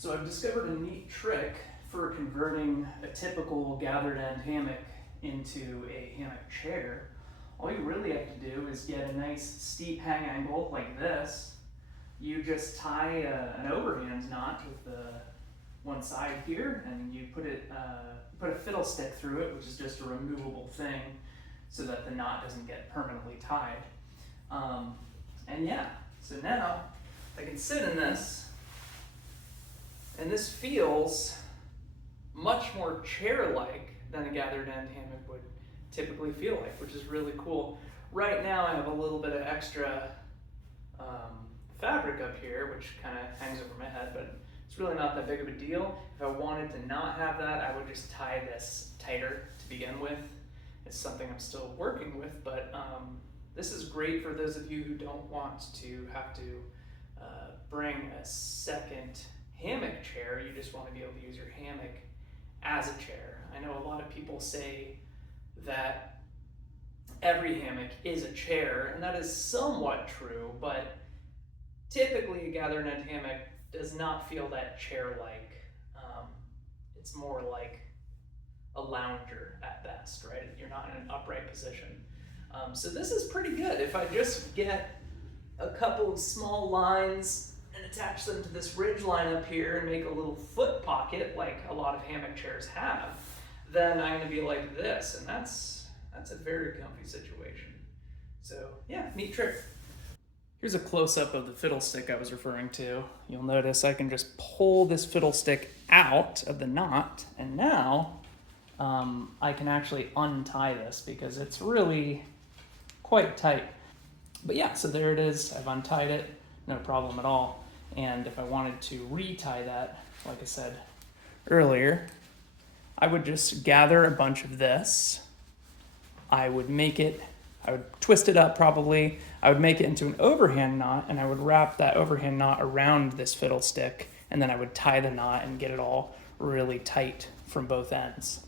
So I've discovered a neat trick for converting a typical gathered end hammock into a hammock chair. All you really have to do is get a nice steep hang angle like this. You just tie an overhand knot with the one side here, and you put a fiddle stick through it, which is just a removable thing, so that the knot doesn't get permanently tied. And yeah, so now I can sit in this, and this feels much more chair-like than a gathered end hammock would typically feel like, which is really cool. Right now I have a little bit of extra fabric up here, which kind of hangs over my head, but it's really not that big of a deal. If I wanted to not have that, I would just tie this tighter to begin with. It's something I'm still working with, but this is great for those of you who don't want to have to bring a second hammock chair. You just want to be able to use your hammock as a chair. I know a lot of people say that every hammock is a chair, and that is somewhat true, but typically a gathered end hammock does not feel that chair-like. It's more like a lounger at best, right? You're not in an upright position. So this is pretty good. If I just get a couple of small lines and attach them to this ridge line up here and make a little foot pocket like a lot of hammock chairs have, then I'm gonna be like this, and that's a very comfy situation. So yeah, neat trick. Here's a close-up of the fiddle stick I was referring to. You'll notice I can just pull this fiddle stick out of the knot, and now I can actually untie this because it's really quite tight. But yeah, so there it is. I've untied it, no problem at all. And if I wanted to retie that, like I said earlier, I would just gather a bunch of this. I would twist it up probably. I would make it into an overhand knot, and I would wrap that overhand knot around this fiddle stick, and then I would tie the knot and get it all really tight from both ends.